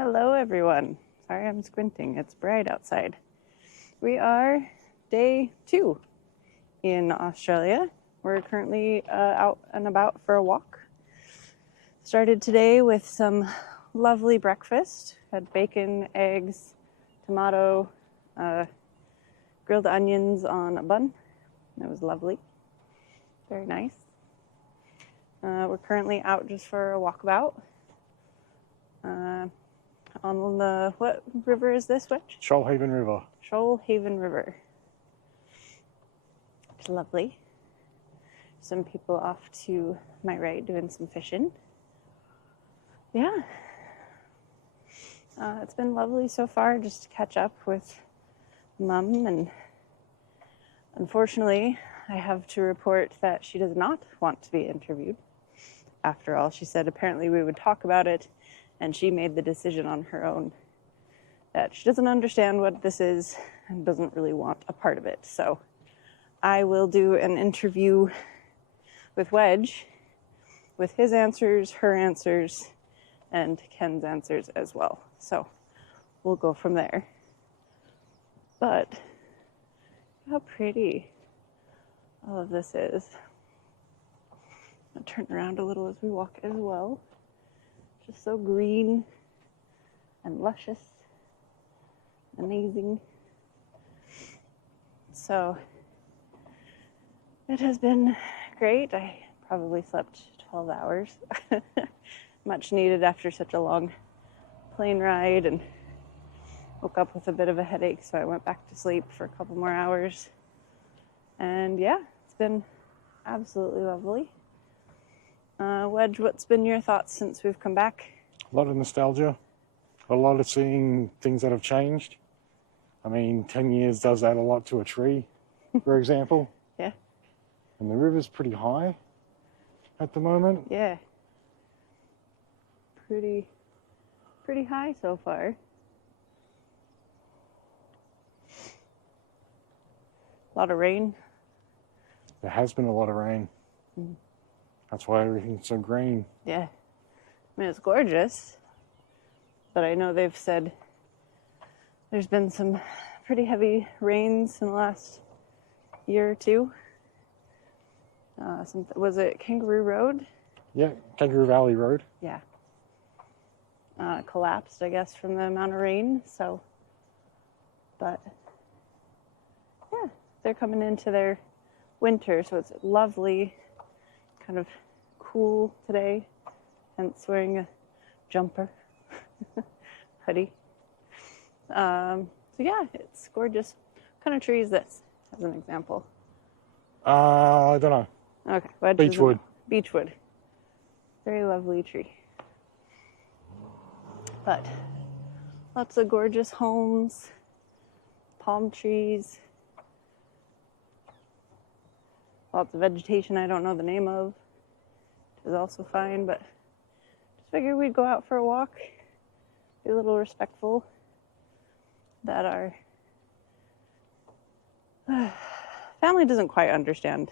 Hello everyone. Sorry I'm squinting. It's bright outside. We are day 2 in Australia. We're currently out and about for a walk. Started today with some lovely breakfast. Had bacon, eggs, tomato, grilled onions on a bun. It was lovely. Very nice. We're currently out just for a walkabout. On the, what river is this, Which? Shoalhaven River. Shoalhaven River. It's lovely. Some people off to my right doing some fishing. Yeah. It's been lovely so far just to catch up with Mum, and unfortunately I have to report that she does not want to be interviewed. After all, she said apparently we would talk about it, and she made the decision on her own that she doesn't understand what this is and doesn't really want a part of it. So I will do an interview with Wedge with his answers, her answers, and Ken's answers as well. So we'll go from there. But how pretty all of this is. I'll turn around a little as we walk as well. Just so green and luscious, amazing. So it has been great. I probably slept 12 hours, much needed after such a long plane ride, and woke up with a bit of a headache, so I went back to sleep for a couple more hours. And yeah, it's been absolutely lovely. Wedge, what's been your thoughts since we've come back? A lot of nostalgia. A lot of seeing things that have changed. I mean, 10 years does add a lot to a tree, for example. Yeah. And the river's pretty high at the moment. Yeah. Pretty high so far. A lot of rain. There has been a lot of rain. Mm. That's why everything's so green. Yeah. I mean, it's gorgeous. But I know they've said there's been some pretty heavy rains in the last year or two. Was it Kangaroo Road? Yeah, Kangaroo Valley Road. Yeah. Collapsed, I guess, from the amount of rain. So, but yeah, they're coming into their winter, so it's lovely, kind of cool today, hence wearing a jumper, hoodie. So yeah, it's gorgeous. What kind of tree is this, as an example? I don't know. Okay, Beechwood. Beechwood. Very lovely tree. But lots of gorgeous homes, palm trees, lots of vegetation I don't know the name of, which is also fine, but just figured we'd go out for a walk, be a little respectful that our family doesn't quite understand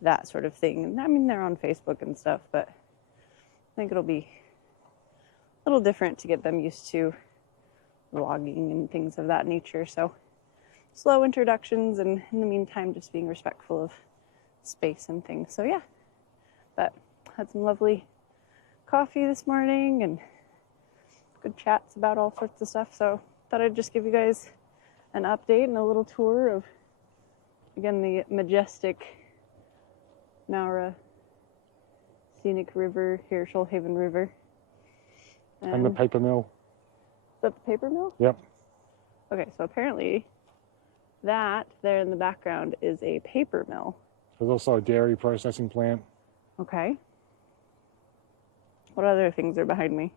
that sort of thing. I mean, they're on Facebook and stuff, but I think it'll be a little different to get them used to vlogging and things of that nature. So slow introductions, and in the meantime, just being respectful of space and things. So yeah, but had some lovely coffee this morning and good chats about all sorts of stuff. So thought I'd just give you guys an update and a little tour of, again, the majestic Nowra scenic river here, Shoalhaven River. And the paper mill. Is that the paper mill? Yep. Okay, so apparently that there in the background is a paper mill. There's also a dairy processing plant. Okay. What other things are behind me?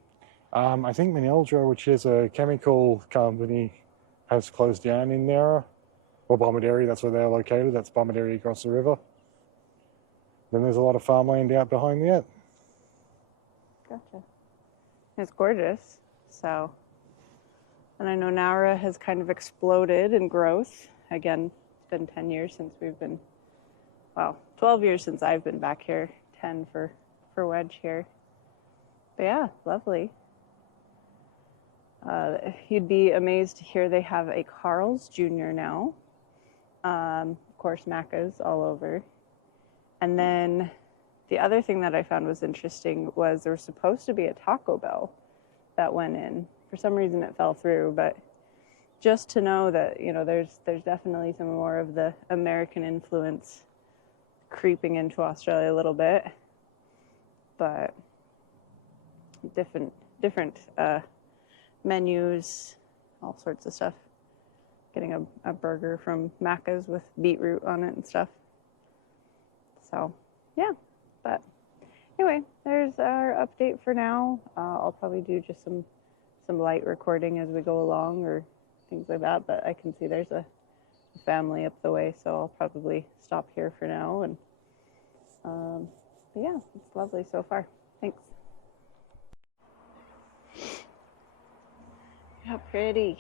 I think Mineldra, which is a chemical company, has closed down in there. Or Bomaderry, that's where they're located. That's Bomaderry across the river. Then there's a lot of farmland out behind that. Gotcha. It's gorgeous. So, and I know Nowra has kind of exploded in growth. Again, it's been 10 years since we've been, 12 years since I've been back here, 10 for Wedge here. But yeah, lovely. You'd be amazed to hear they have a Carl's Jr. now. Of course, Macca's all over. And then the other thing that I found was interesting was there was supposed to be a Taco Bell that went in. For some reason it fell through, but just to know that, you know, there's definitely some more of the American influence creeping into Australia a little bit. But different menus, all sorts of stuff. Getting a burger from Macca's with beetroot on it and stuff. So, yeah. But anyway, there's our update for now. I'll probably do just some light recording as we go along or things like that. But I can see there's a family up the way, so I'll probably stop here for now. And but yeah, it's lovely so far. Thanks. How pretty.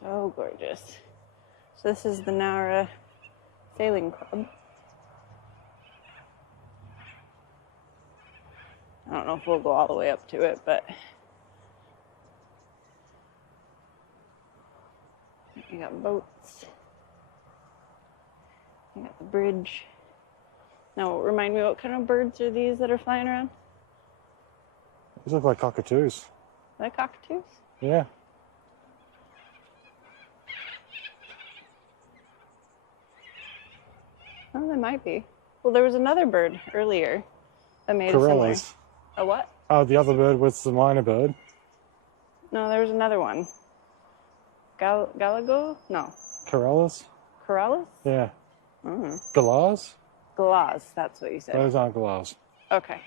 So gorgeous. So this is the Nara Sailing Club. I don't know if we'll go all the way up to it, but you got boats. You got the bridge. Now, remind me, what kind of birds are these that are flying around? These look like cockatoos. Are they cockatoos? Yeah. Oh, they might be. Well, there was another bird earlier that made a similar. Corellas. A what? Oh, the other bird was the minor bird. No, there was another one. Galago? No. Corellas? Corellas? Yeah. Mm-hmm. Galahs? Galahs, that's what you said. Those aren't galahs. Okay.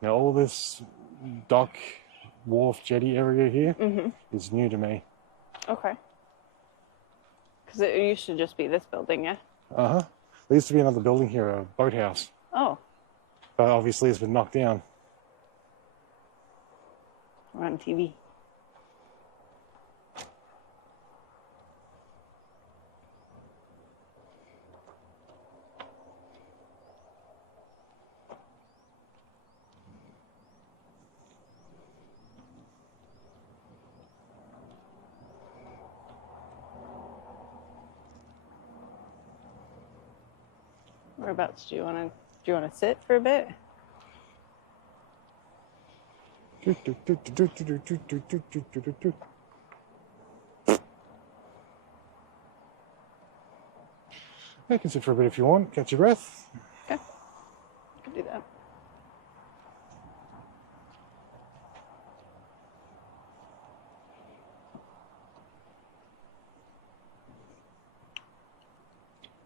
Now, all this dock, wharf, jetty area here is new to me. Okay. Because it used to just be this building, yeah? Uh-huh. There used to be another building here, a boathouse. Oh. But obviously it's been knocked down. We're on TV. Whereabouts do you want to sit for a bit? You can sit for a bit if you want. Catch your breath. Okay. Could do that.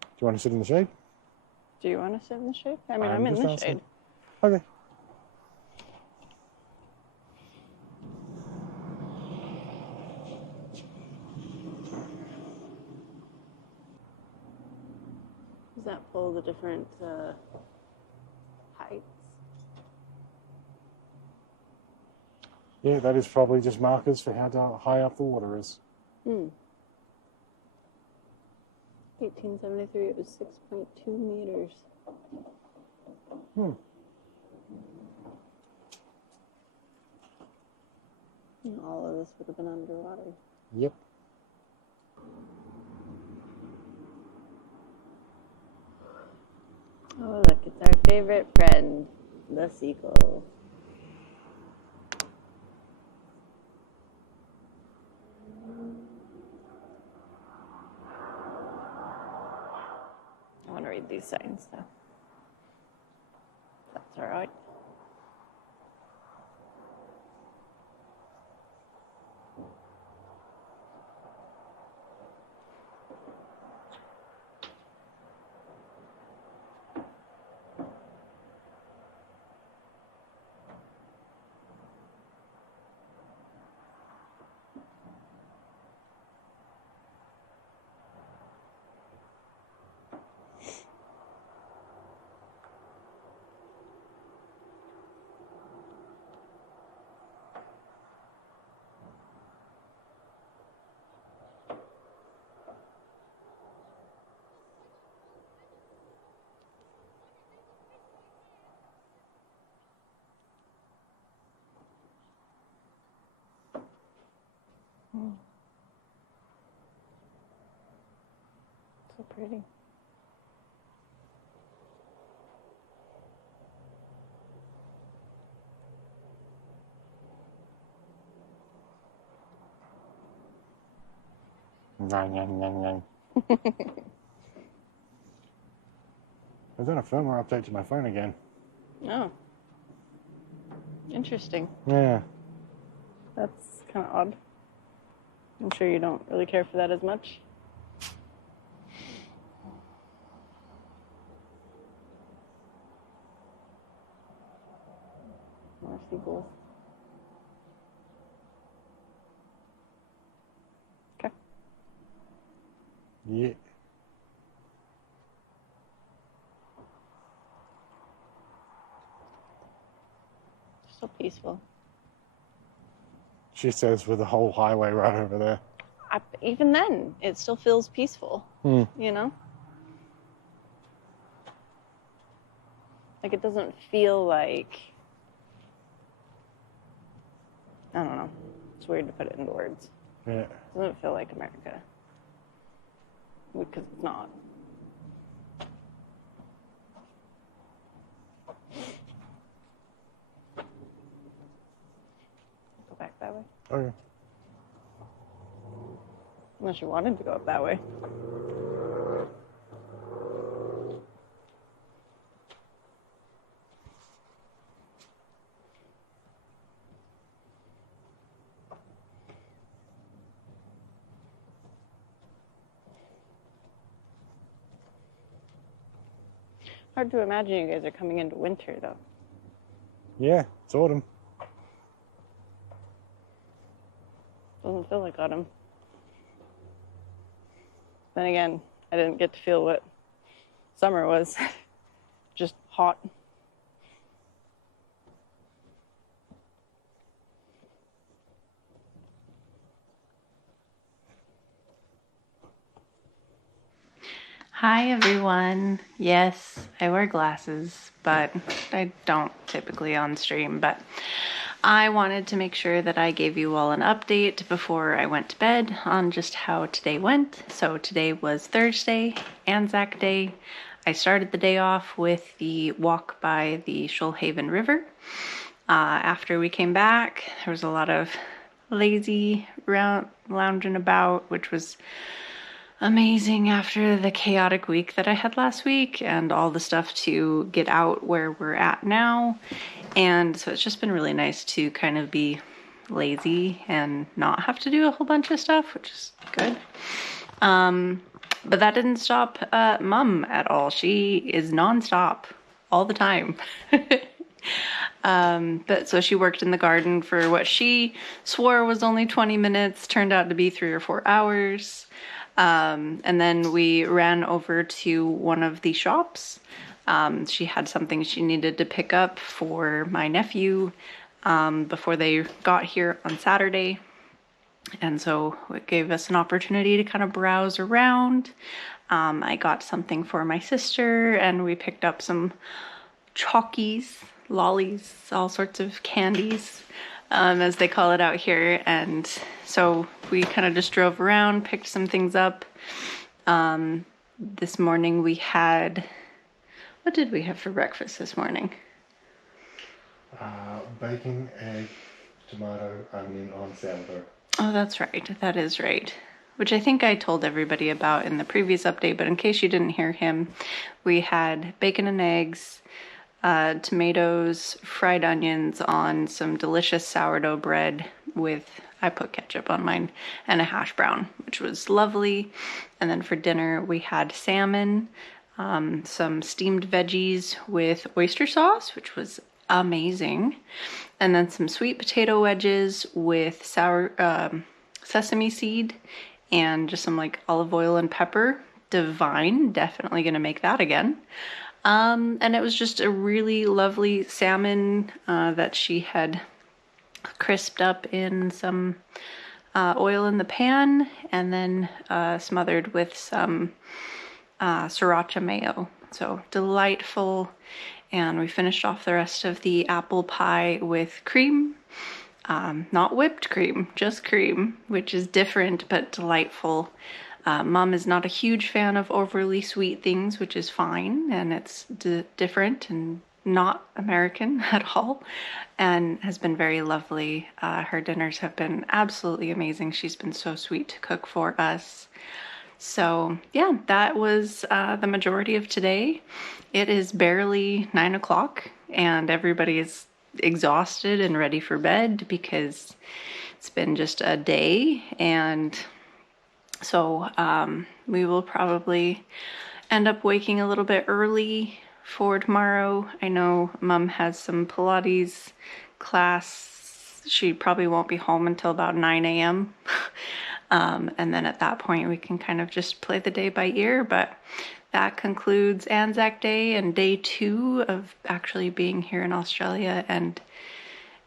Do you want to sit in the shade? Do you want to sit in the shade? I mean, I'm in the shade. Okay. Does that pull the different heights? Yeah, that is probably just markers for how high up the water is. 1873, it was 6.2 meters. And all of this would have been underwater. Yep. Oh, look, it's our favorite friend, the seagull. I want to read these signs, though. That's all right. So pretty. Nang, nang, nang, nang. I've done a firmware update to my phone again. Oh. Interesting. Yeah. That's kind of odd. I'm sure you don't really care for that as much. More sequels. Okay. Yeah. So peaceful. She says with the whole highway right over there. Even then, it still feels peaceful. Hmm. You know? Like, it doesn't feel like... I don't know. It's weird to put it into words. Yeah. It doesn't feel like America. Because it's not. Go back that way. Okay. Unless you wanted to go up that way. Hard to imagine you guys are coming into winter, though. Yeah, it's autumn. Doesn't feel like autumn. Then again, I didn't get to feel what summer was. Just hot. Hi everyone. Yes, I wear glasses, but I don't typically on stream, but I wanted to make sure that I gave you all an update before I went to bed on just how today went. So today was Thursday, Anzac Day. I started the day off with the walk by the Shoalhaven River. After we came back, there was a lot of lazy lounging about, which was amazing after the chaotic week that I had last week and all the stuff to get out where we're at now. And so it's just been really nice to kind of be lazy and not have to do a whole bunch of stuff, which is good. But that didn't stop Mum at all. She is nonstop all the time. But so she worked in the garden for what she swore was only 20 minutes, turned out to be 3 or 4 hours. And then we ran over to one of the shops. She had something she needed to pick up for my nephew before they got here on Saturday. And so it gave us an opportunity to kind of browse around. I got something for my sister, and we picked up some chalkies, lollies, all sorts of candies, as they call it out here. And so we kind of just drove around, picked some things up. This morning we had, what did we have for breakfast this morning? Bacon, egg, tomato, onion on sourdough. Oh, that's right. That is right. Which I think I told everybody about in the previous update, but in case you didn't hear him, we had bacon and eggs, tomatoes, fried onions on some delicious sourdough bread with, I put ketchup on mine, and a hash brown, which was lovely. And then for dinner, we had salmon, some steamed veggies with oyster sauce, which was amazing. And then some sweet potato wedges with sesame seed and just some like olive oil and pepper. Divine. Definitely going to make that again. And it was just a really lovely salmon that she had crisped up in some oil in the pan and then smothered with some sriracha mayo. So delightful. And we finished off the rest of the apple pie with cream. not whipped cream, just cream, which is different but delightful. Mom is not a huge fan of overly sweet things, which is fine, and it's different and not American at all, and has been very lovely. Her dinners have been absolutely amazing. She's been so sweet to cook for us. So yeah, that was the majority of today. It is barely 9 o'clock, and everybody is exhausted and ready for bed because it's been just a day. And so we will probably end up waking a little bit early for tomorrow. I know Mom has some Pilates class. She probably won't be home until about 9 a.m. And then at that point we can kind of just play the day by ear. But that concludes Anzac Day and day 2 of actually being here in Australia. And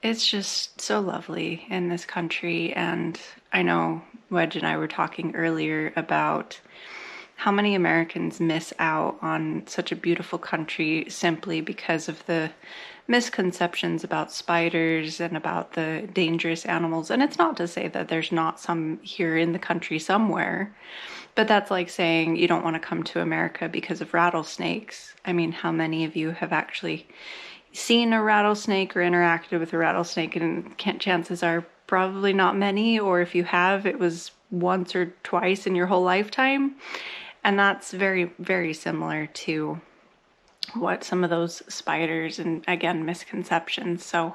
it's just so lovely in this country. And I know Wedge and I were talking earlier about how many Americans miss out on such a beautiful country simply because of the misconceptions about spiders and about the dangerous animals. And it's not to say that there's not some here in the country somewhere, but that's like saying you don't want to come to America because of rattlesnakes. I mean, how many of you have actually seen a rattlesnake or interacted with a rattlesnake? And chances are probably not many, or if you have, it was once or twice in your whole lifetime. And that's very, very similar to what some of those spiders and, again, misconceptions. So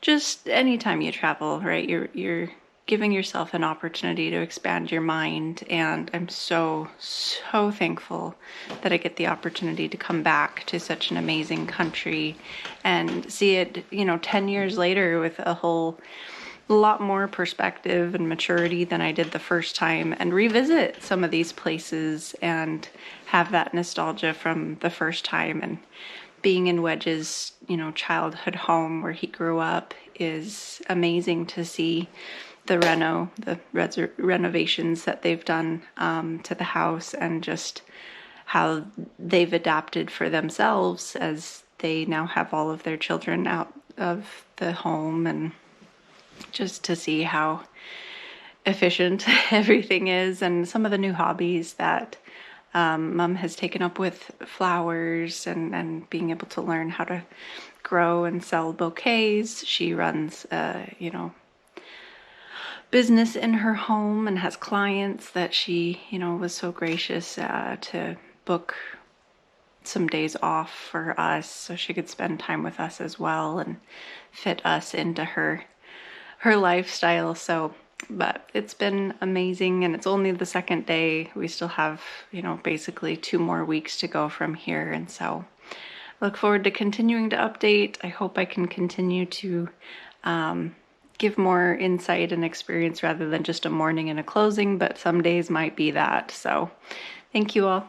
just anytime you travel, right, you're giving yourself an opportunity to expand your mind. And I'm so, so thankful that I get the opportunity to come back to such an amazing country and see it, 10 years later with a lot more perspective and maturity than I did the first time, and revisit some of these places and have that nostalgia from the first time. And being in Wedge's, childhood home where he grew up is amazing to see the renovations that they've done to the house, and just how they've adapted for themselves as they now have all of their children out of the home, and just to see how efficient everything is, and some of the new hobbies that Mom has taken up with flowers, and being able to learn how to grow and sell bouquets. She runs business in her home and has clients that she, was so gracious to book some days off for us so she could spend time with us as well and fit us into her lifestyle. So, but it's been amazing, and it's only the second day. We still have, basically 2 more weeks to go from here. And so I look forward to continuing to update. I hope I can continue to give more insight and experience rather than just a morning and a closing, but some days might be that. So thank you all.